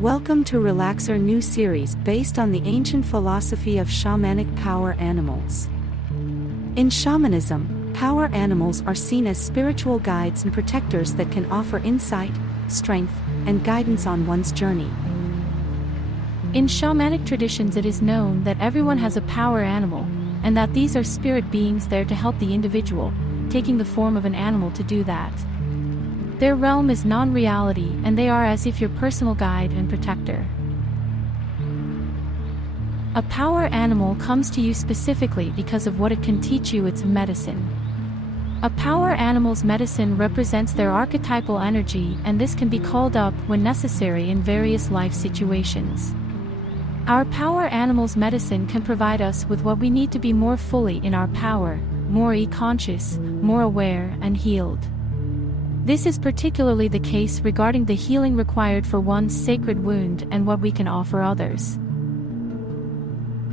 Welcome to Relaxer new series based on the ancient philosophy of shamanic power animals. In shamanism, power animals are seen as spiritual guides and protectors that can offer insight, strength, and guidance on one's journey. In shamanic traditions, it is known that everyone has a power animal, and that these are spirit beings there to help the individual, taking the form of an animal to do that. Their realm is non-reality, and they are as if your personal guide and protector. A power animal comes to you specifically because of what it can teach you. It's medicine. A power animal's medicine represents their archetypal energy, and this can be called up when necessary in various life situations. Our power animal's medicine can provide us with what we need to be more fully in our power, more conscious, more aware, and healed. This is particularly the case regarding the healing required for one's sacred wound and what we can offer others.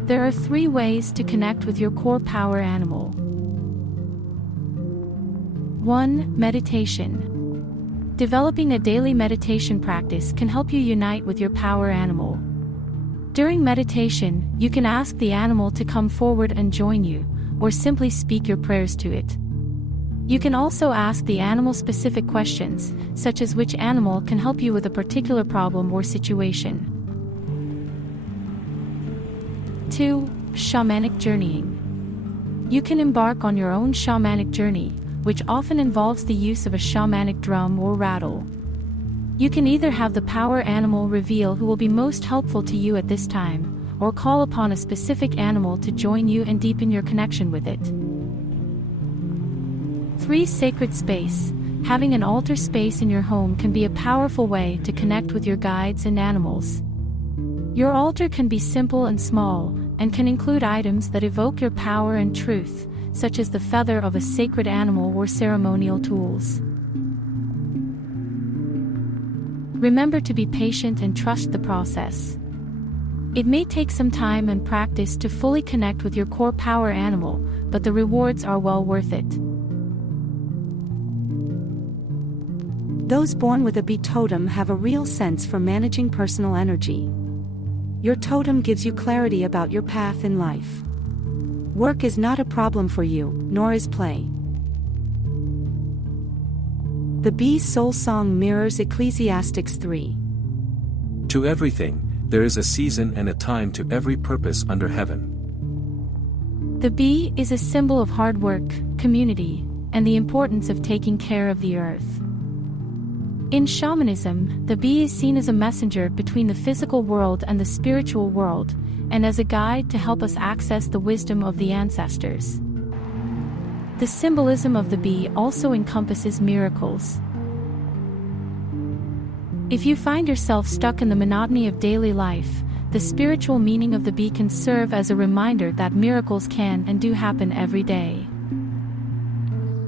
There are 3 ways to connect with your core power animal. 1. Meditation. Developing a daily meditation practice can help you unite with your power animal. During meditation, you can ask the animal to come forward and join you, or simply speak your prayers to it. You can also ask the animal specific questions, such as which animal can help you with a particular problem or situation. 2. Shamanic journeying. You can embark on your own shamanic journey, which often involves the use of a shamanic drum or rattle. You can either have the power animal reveal who will be most helpful to you at this time, or call upon a specific animal to join you and deepen your connection with it. 3. Sacred space. Having an altar space in your home can be a powerful way to connect with your guides and animals. Your altar can be simple and small, and can include items that evoke your power and truth, such as the feather of a sacred animal or ceremonial tools. Remember to be patient and trust the process. It may take some time and practice to fully connect with your core power animal, but the rewards are well worth it. Those born with a bee totem have a real sense for managing personal energy. Your totem gives you clarity about your path in life. Work is not a problem for you, nor is play. The bee's soul song mirrors Ecclesiastes 3. To everything, there is a season and a time to every purpose under heaven. The bee is a symbol of hard work, community, and the importance of taking care of the earth. In shamanism, the bee is seen as a messenger between the physical world and the spiritual world, and as a guide to help us access the wisdom of the ancestors. The symbolism of the bee also encompasses miracles. If you find yourself stuck in the monotony of daily life, the spiritual meaning of the bee can serve as a reminder that miracles can and do happen every day.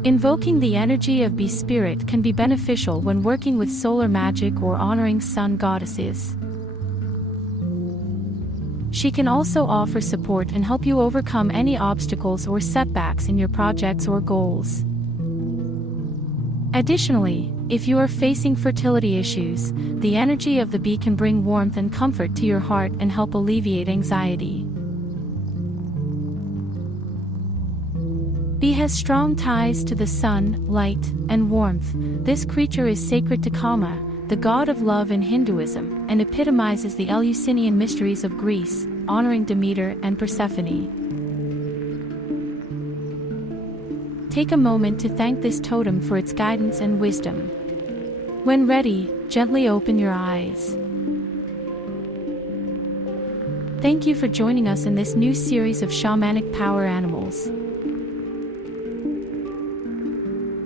Invoking the energy of bee spirit can be beneficial when working with solar magic or honoring sun goddesses. She can also offer support and help you overcome any obstacles or setbacks in your projects or goals. Additionally, if you are facing fertility issues, the energy of the bee can bring warmth and comfort to your heart and help alleviate anxiety. Bee has strong ties to the sun, light, and warmth. This creature is sacred to Kama, the god of love in Hinduism, and epitomizes the Eleusinian mysteries of Greece, honoring Demeter and Persephone. Take a moment to thank this totem for its guidance and wisdom. When ready, gently open your eyes. Thank you for joining us in this new series of shamanic power animals.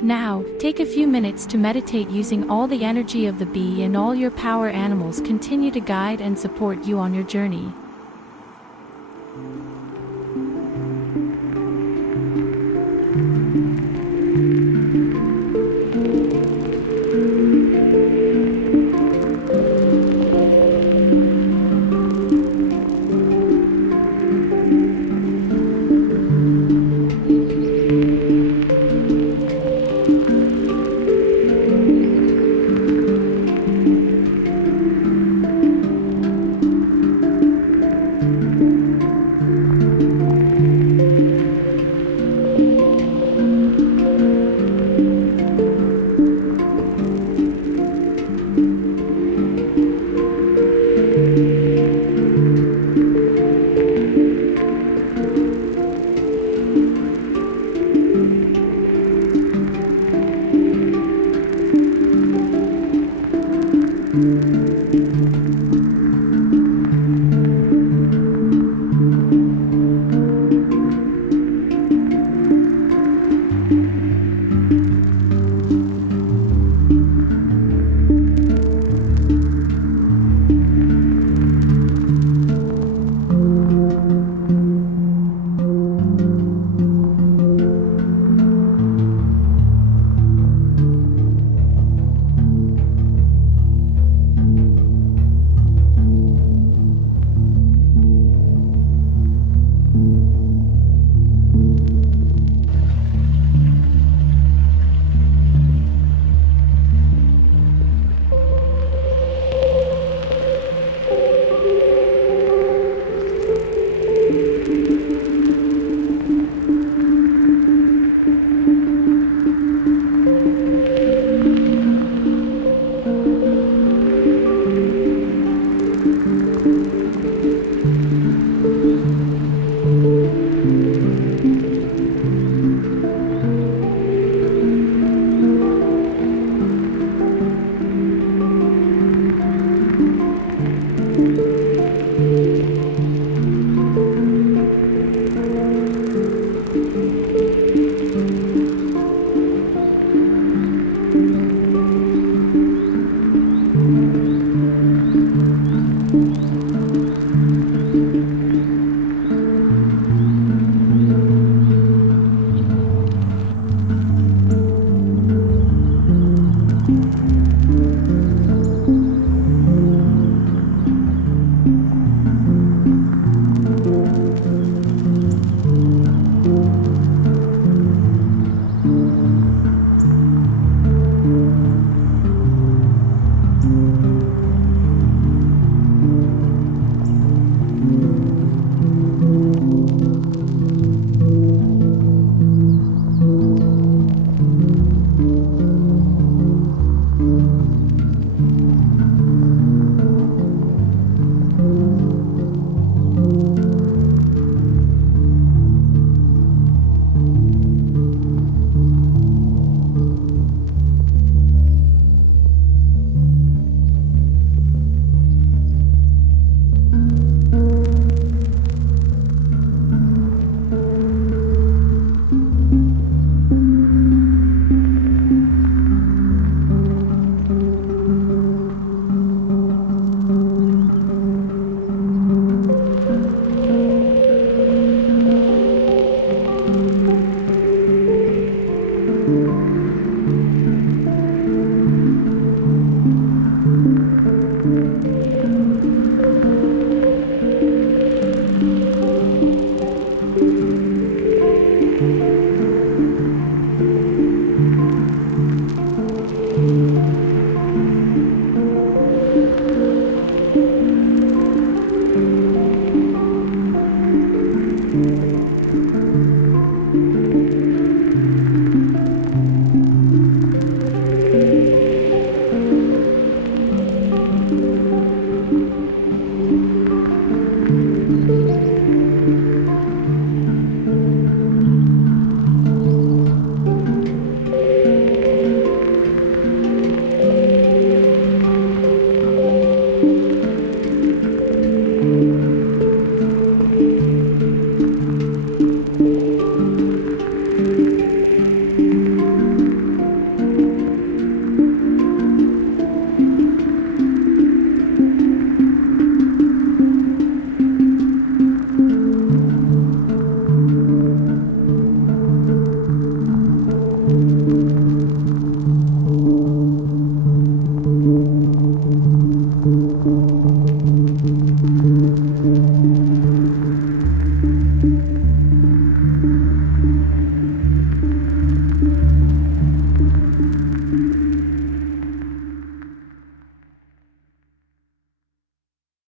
Now, take a few minutes to meditate using all the energy of the bee, and all your power animals continue to guide and support you on your journey.